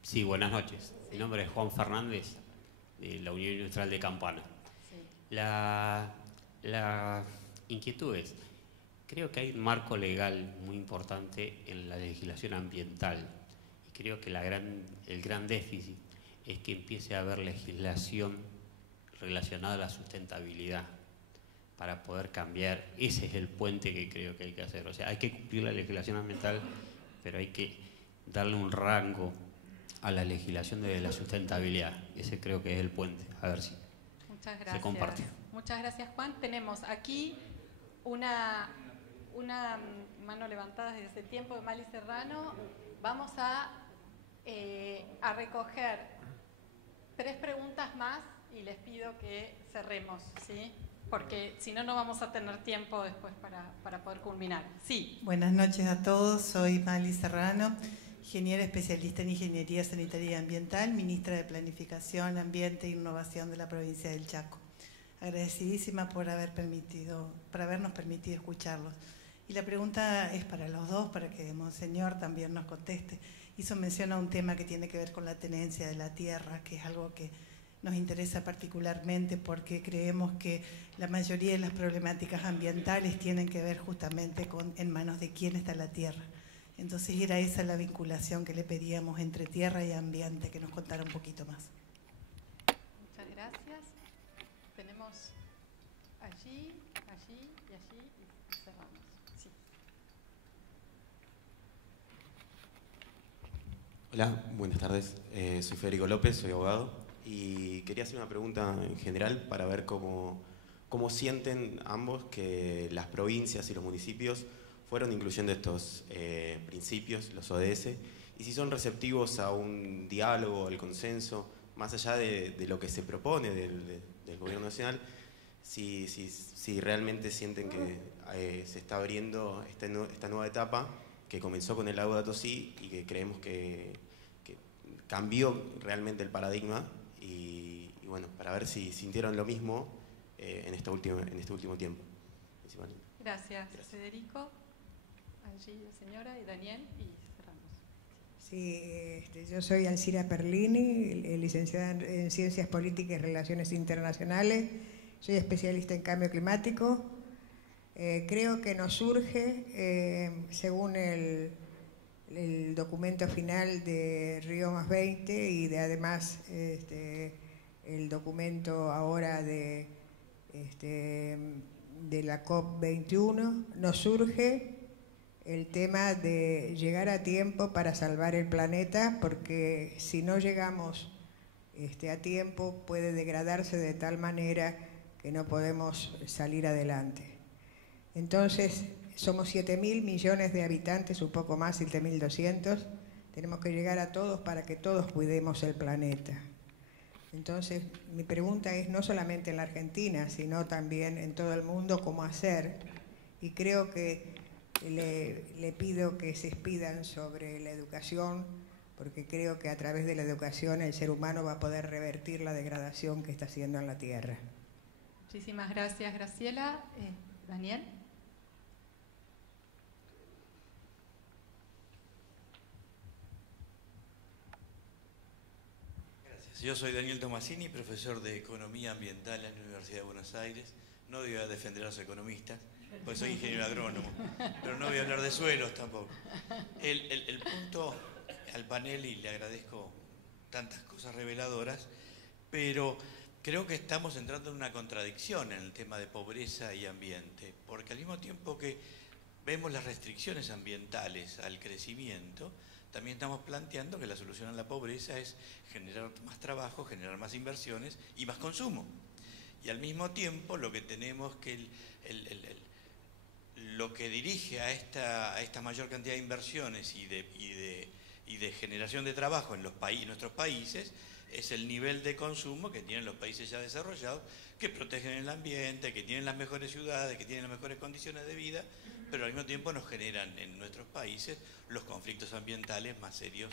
Sí, buenas noches. Mi nombre es Juan Fernández, de la Unión Industrial de Campana. Sí. La inquietud es, creo que hay un marco legal muy importante en la legislación ambiental y creo que el gran déficit es que empiece a haber legislación relacionada a la sustentabilidad para poder cambiar. Ese es el puente que creo que hay que hacer. O sea, hay que cumplir la legislación ambiental, pero hay que darle un rango a la legislación de la sustentabilidad. Ese creo que es el puente. A ver si Muchas gracias. se comparte. Muchas gracias, Juan. Tenemos aquí una mano levantada desde hace tiempo de Mali Serrano. Vamos a recoger 3 preguntas más y les pido que cerremos, ¿sí? Porque si no, no vamos a tener tiempo después para poder culminar. Sí. Buenas noches a todos. Soy Mali Serrano, ingeniera especialista en Ingeniería Sanitaria y Ambiental, ministra de Planificación, Ambiente e Innovación de la provincia del Chaco. Agradecidísima por habernos permitido escucharlos. Y la pregunta es para los dos, para que Monseñor también nos conteste. Hizo mención a un tema que tiene que ver con la tenencia de la tierra, que es algo que nos interesa particularmente porque creemos que la mayoría de las problemáticas ambientales tienen que ver justamente con en manos de quién está la tierra. Entonces era esa la vinculación que le pedíamos entre tierra y ambiente, que nos contara un poquito más. Muchas gracias. Tenemos allí y cerramos. Sí. Hola, buenas tardes. Soy Federico López, soy abogado y quería hacer una pregunta en general para ver cómo sienten ambos que las provincias y los municipios fueron incluyendo estos principios, los ODS, y si son receptivos a un diálogo, al consenso, más allá de lo que se propone del Gobierno Nacional, si realmente sienten que se está abriendo esta nueva etapa que comenzó con el Laudato Si y que creemos que cambió realmente el paradigma y bueno, para ver si sintieron lo mismo en este último tiempo. Gracias, Federico. Allí la señora y Daniel y cerramos. Sí, yo soy Alcira Perlini, licenciada en Ciencias Políticas y Relaciones Internacionales. Soy especialista en cambio climático. Creo que nos surge, según el documento final de Río +20 y además el documento ahora de la COP21, nos surge el tema de llegar a tiempo para salvar el planeta, porque si no llegamos a tiempo puede degradarse de tal manera que no podemos salir adelante. Entonces, somos 7.000 millones de habitantes, un poco más, 7.200. Tenemos que llegar a todos para que todos cuidemos el planeta. Entonces, mi pregunta es no solamente en la Argentina, sino también en todo el mundo, cómo hacer. Y creo que le pido que se expidan sobre la educación, porque creo que a través de la educación el ser humano va a poder revertir la degradación que está haciendo en la Tierra. Muchísimas gracias, Graciela. Daniel. Gracias. Yo soy Daniel Tomasini, profesor de Economía Ambiental en la Universidad de Buenos Aires. No voy a defender a los economistas, pues soy ingeniero agrónomo, pero no voy a hablar de suelos tampoco. El punto al panel, y le agradezco tantas cosas reveladoras, pero creo que estamos entrando en una contradicción en el tema de pobreza y ambiente, porque al mismo tiempo que vemos las restricciones ambientales al crecimiento, también estamos planteando que la solución a la pobreza es generar más trabajo, generar más inversiones y más consumo. Y al mismo tiempo lo que tenemos que lo que dirige a esta mayor cantidad de inversiones y de generación de trabajo en nuestros países es el nivel de consumo que tienen los países ya desarrollados, que protegen el ambiente, que tienen las mejores ciudades, que tienen las mejores condiciones de vida, pero al mismo tiempo nos generan en nuestros países los conflictos ambientales más serios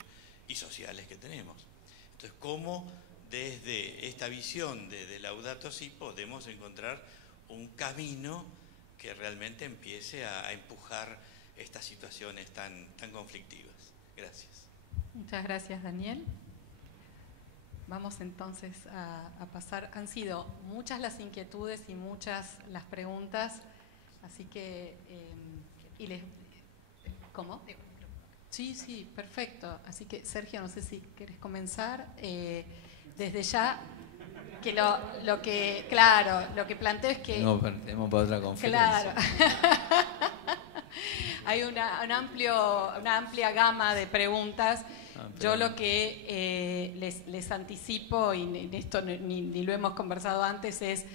y sociales que tenemos. Entonces, ¿cómo desde esta visión de Laudato Si podemos encontrar un camino que realmente empiece a empujar estas situaciones tan conflictivas? Gracias. Muchas gracias, Daniel. Vamos entonces a pasar. Han sido muchas las inquietudes y muchas las preguntas, así que... ¿Cómo? Sí, perfecto. Así que, Sergio, no sé si querés comenzar. Desde ya, que lo que planteo es que... No, tenemos para otra conferencia. Claro. Hay una amplia gama de preguntas. Yo lo que les anticipo, y esto ni lo hemos conversado antes, es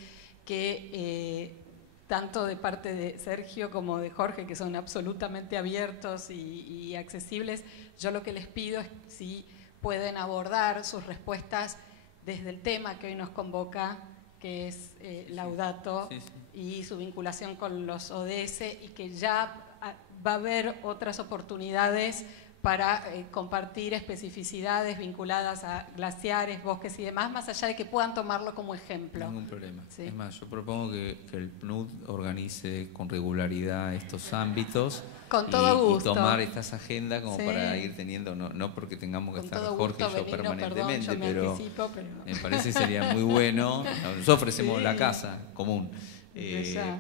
que tanto de parte de Sergio como de Jorge, que son absolutamente abiertos y accesibles, yo lo que les pido es si pueden abordar sus respuestas desde el tema que hoy nos convoca, que es Laudato y su vinculación con los ODS, y que ya va a haber otras oportunidades para compartir especificidades vinculadas a glaciares, bosques y demás, más allá de que puedan tomarlo como ejemplo. Ningún problema. Sí. Es más, yo propongo que el PNUD organice con regularidad estos ámbitos. Con todo gusto. Y tomar estas agendas como para ir teniendo, no porque tengamos que con estar todo Jorge y yo permanentemente, perdón, pero pero me parece que sería muy bueno. Nosotros ofrecemos la casa común.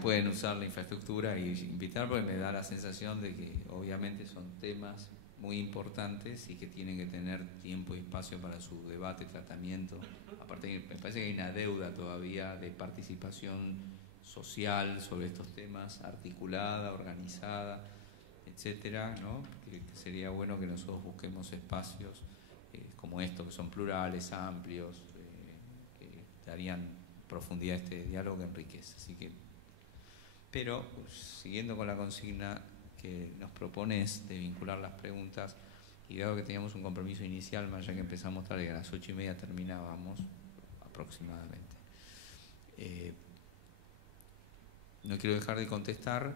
Pueden usar la infraestructura y invitar, porque me da la sensación de que obviamente son temas muy importantes y que tienen que tener tiempo y espacio para su debate, tratamiento. Aparte, me parece que hay una deuda todavía de participación social sobre estos temas, articulada, organizada, etcétera, ¿no? Que sería bueno que nosotros busquemos espacios como estos, que son plurales, amplios, que darían profundidad a este diálogo que enriquece. Así que, pero pues, siguiendo con la consigna que nos propones de vincular las preguntas, y dado que teníamos un compromiso inicial, más allá que empezamos tarde, a las 8:30 terminábamos aproximadamente. No quiero dejar de contestar,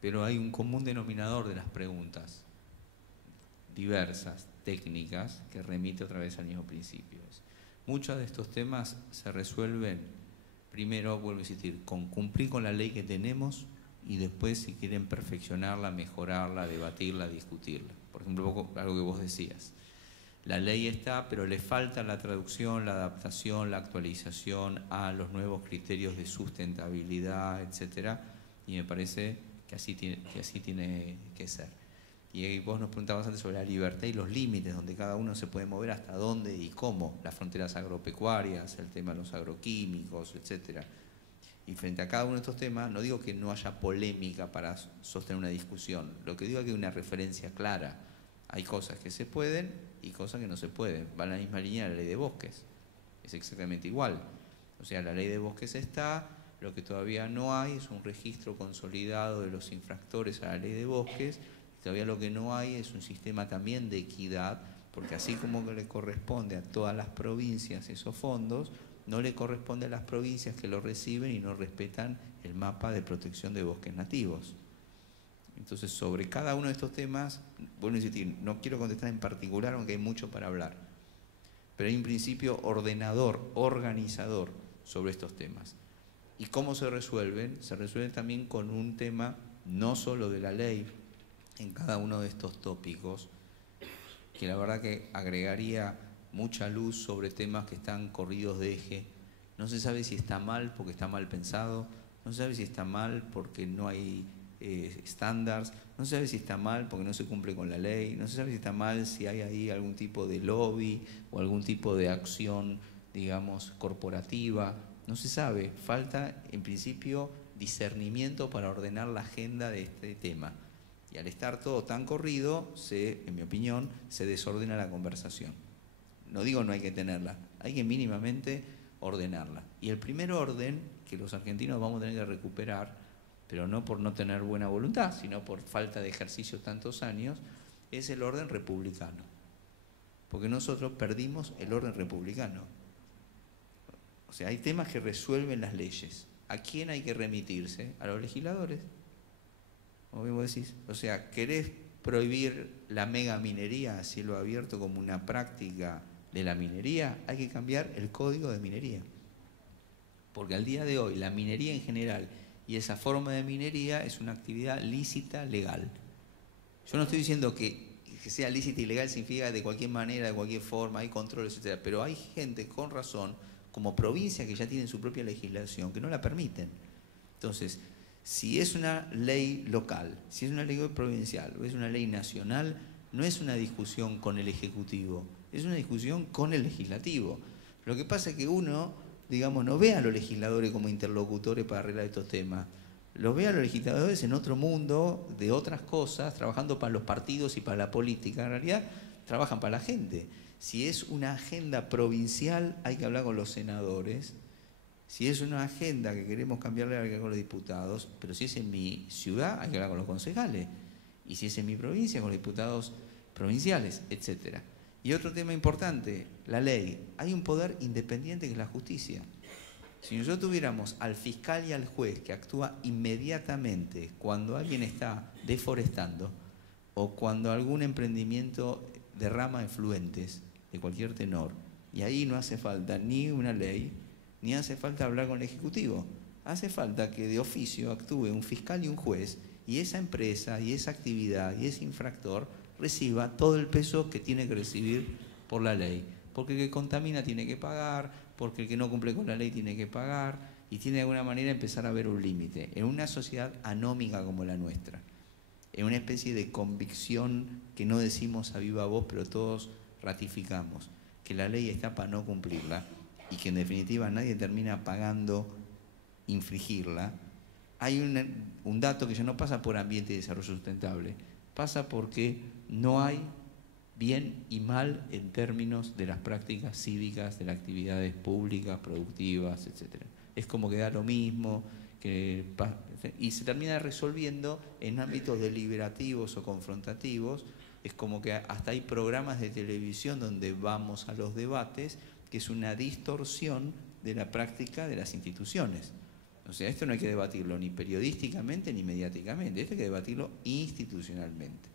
pero hay un común denominador de las preguntas, diversas, técnicas, que remite otra vez al mismo principio. Muchos de estos temas se resuelven, primero, vuelvo a insistir, con cumplir con la ley que tenemos, y después, si quieren perfeccionarla, mejorarla, debatirla, discutirla. Por ejemplo, algo que vos decías. La ley está, pero le falta la traducción, la adaptación, la actualización a los nuevos criterios de sustentabilidad, etcétera, y me parece que así tiene que ser. Y vos nos preguntabas antes sobre la libertad y los límites, donde cada uno se puede mover hasta dónde y cómo, las fronteras agropecuarias, el tema de los agroquímicos, etcétera. Y frente a cada uno de estos temas, no digo que no haya polémica para sostener una discusión, lo que digo es que hay una referencia clara. Hay cosas que se pueden y cosas que no se pueden. Va en la misma línea de la ley de bosques, es exactamente igual. O sea, la ley de bosques está, lo que todavía no hay es un registro consolidado de los infractores a la ley de bosques, y todavía lo que no hay es un sistema también de equidad, porque así como que le corresponde a todas las provincias esos fondos, no le corresponde a las provincias que lo reciben y no respetan el mapa de protección de bosques nativos. Entonces, sobre cada uno de estos temas, vuelvo a insistir, no quiero contestar en particular, aunque hay mucho para hablar, pero hay un principio ordenador, organizador sobre estos temas. ¿Y cómo se resuelven? Se resuelven también con un tema no solo de la ley en cada uno de estos tópicos, que la verdad que agregaría mucha luz sobre temas que están corridos de eje. No se sabe si está mal porque está mal pensado, no se sabe si está mal porque no hay estándares, no se sabe si está mal porque no se cumple con la ley, no se sabe si está mal si hay ahí algún tipo de lobby o algún tipo de acción digamos, corporativa, no se sabe, falta en principio discernimiento para ordenar la agenda de este tema. Y al estar todo tan corrido, en mi opinión, se desordena la conversación. No digo no hay que tenerla, hay que mínimamente ordenarla. Y el primer orden que los argentinos vamos a tener que recuperar, pero no por no tener buena voluntad, sino por falta de ejercicio tantos años, es el orden republicano. Porque nosotros perdimos el orden republicano. O sea, hay temas que resuelven las leyes. ¿A quién hay que remitirse? A los legisladores. ¿Cómo vos decís? O sea, ¿querés prohibir la megaminería a cielo abierto como una práctica de la minería? Hay que cambiar el código de minería. Porque al día de hoy la minería en general y esa forma de minería es una actividad lícita, legal. Yo no estoy diciendo que sea lícita y legal significa de cualquier manera, de cualquier forma, hay controles, etc. Pero hay gente con razón, como provincia que ya tienen su propia legislación, que no la permiten. Entonces, si es una ley local, si es una ley provincial o es una ley nacional, no es una discusión con el Ejecutivo, es una discusión con el Legislativo. Lo que pasa es que uno, digamos, no ve a los legisladores como interlocutores para arreglar estos temas. Los ve a los legisladores en otro mundo, de otras cosas, trabajando para los partidos y para la política. En realidad, trabajan para la gente. Si es una agenda provincial, hay que hablar con los senadores. Si es una agenda que queremos cambiarle, hay que hablar con los diputados. Pero si es en mi ciudad, hay que hablar con los concejales. Y si es en mi provincia, con los diputados provinciales, etc. Y otro tema importante, la ley. Hay un poder independiente que es la justicia. Si nosotros tuviéramos al fiscal y al juez que actúa inmediatamente cuando alguien está deforestando o cuando algún emprendimiento derrama efluentes de cualquier tenor, y ahí no hace falta ni una ley, ni hace falta hablar con el Ejecutivo. Hace falta que de oficio actúe un fiscal y un juez, y esa empresa, y esa actividad, y ese infractor reciba todo el peso que tiene que recibir por la ley. Porque el que contamina tiene que pagar, porque el que no cumple con la ley tiene que pagar, y tiene de alguna manera empezar a ver un límite. En una sociedad anómica como la nuestra, en una especie de convicción que no decimos a viva voz, pero todos ratificamos, que la ley está para no cumplirla, y que en definitiva nadie termina pagando infringirla. Hay un dato que ya no pasa por ambiente y desarrollo sustentable, pasa porque no hay bien y mal en términos de las prácticas cívicas, de las actividades públicas, productivas, etc. Es como que da lo mismo, y se termina resolviendo en ámbitos deliberativos o confrontativos. Es como que hasta hay programas de televisión donde vamos a los debates, que es una distorsión de la práctica de las instituciones. O sea, esto no hay que debatirlo ni periodísticamente ni mediáticamente, esto hay que debatirlo institucionalmente.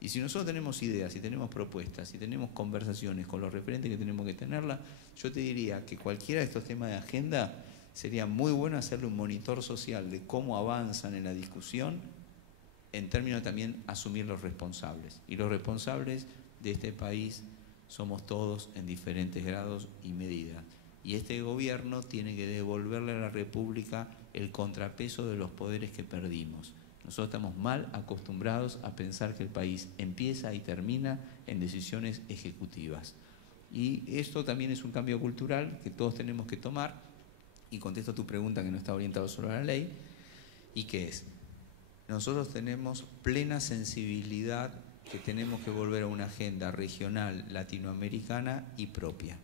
Y si nosotros tenemos ideas, si tenemos propuestas, si tenemos conversaciones con los referentes que tenemos que tenerla, yo te diría que cualquiera de estos temas de agenda sería muy bueno hacerle un monitor social de cómo avanzan en la discusión, en términos de también asumir los responsables. Y los responsables de este país somos todos en diferentes grados y medidas. Y este gobierno tiene que devolverle a la República el contrapeso de los poderes que perdimos. Nosotros estamos mal acostumbrados a pensar que el país empieza y termina en decisiones ejecutivas. Y esto también es un cambio cultural que todos tenemos que tomar, y contesto a tu pregunta que no está orientado solo a la ley, y que es, nosotros tenemos plena sensibilidad que tenemos que volver a una agenda regional latinoamericana y propia.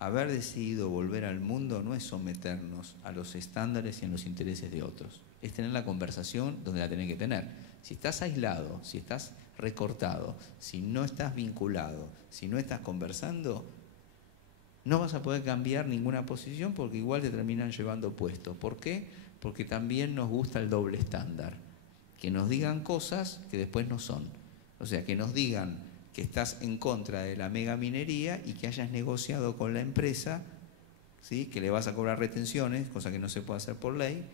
Haber decidido volver al mundo no es someternos a los estándares y a los intereses de otros. Es tener la conversación donde la tenés que tener. Si estás aislado, si estás recortado, si no estás vinculado, si no estás conversando, no vas a poder cambiar ninguna posición porque igual te terminan llevando puesto. ¿Por qué? Porque también nos gusta el doble estándar. Que nos digan cosas que después no son. O sea, que nos digan que estás en contra de la megaminería y que hayas negociado con la empresa, ¿sí?, que le vas a cobrar retenciones, cosa que no se puede hacer por ley,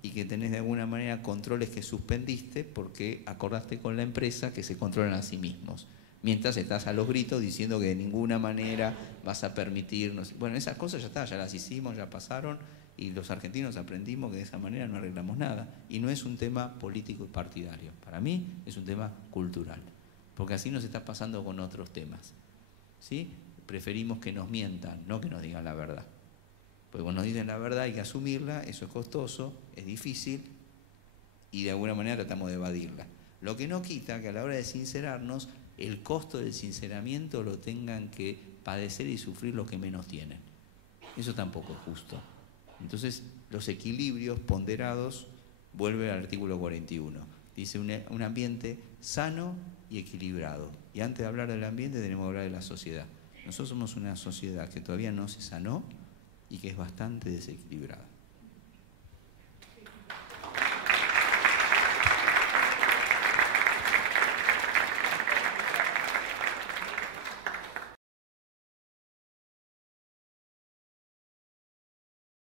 y que tenés de alguna manera controles que suspendiste porque acordaste con la empresa que se controlan a sí mismos. Mientras estás a los gritos diciendo que de ninguna manera vas a permitirnos. Bueno, esas cosas ya está, ya las hicimos, ya pasaron, y los argentinos aprendimos que de esa manera no arreglamos nada. Y no es un tema político y partidario. Para mí es un tema cultural. Porque así nos está pasando con otros temas, ¿sí? preferimos que nos mientan, no que nos digan la verdad. Porque cuando nos dicen la verdad hay que asumirla, eso es costoso, es difícil, y de alguna manera tratamos de evadirla. Lo que no quita que a la hora de sincerarnos, el costo del sinceramiento lo tengan que padecer y sufrir los que menos tienen. Eso tampoco es justo. Entonces, los equilibrios ponderados, vuelve al artículo 41. Dice un ambiente sano y equilibrado. Y antes de hablar del ambiente tenemos que hablar de la sociedad. Nosotros somos una sociedad que todavía no se sanó y que es bastante desequilibrada.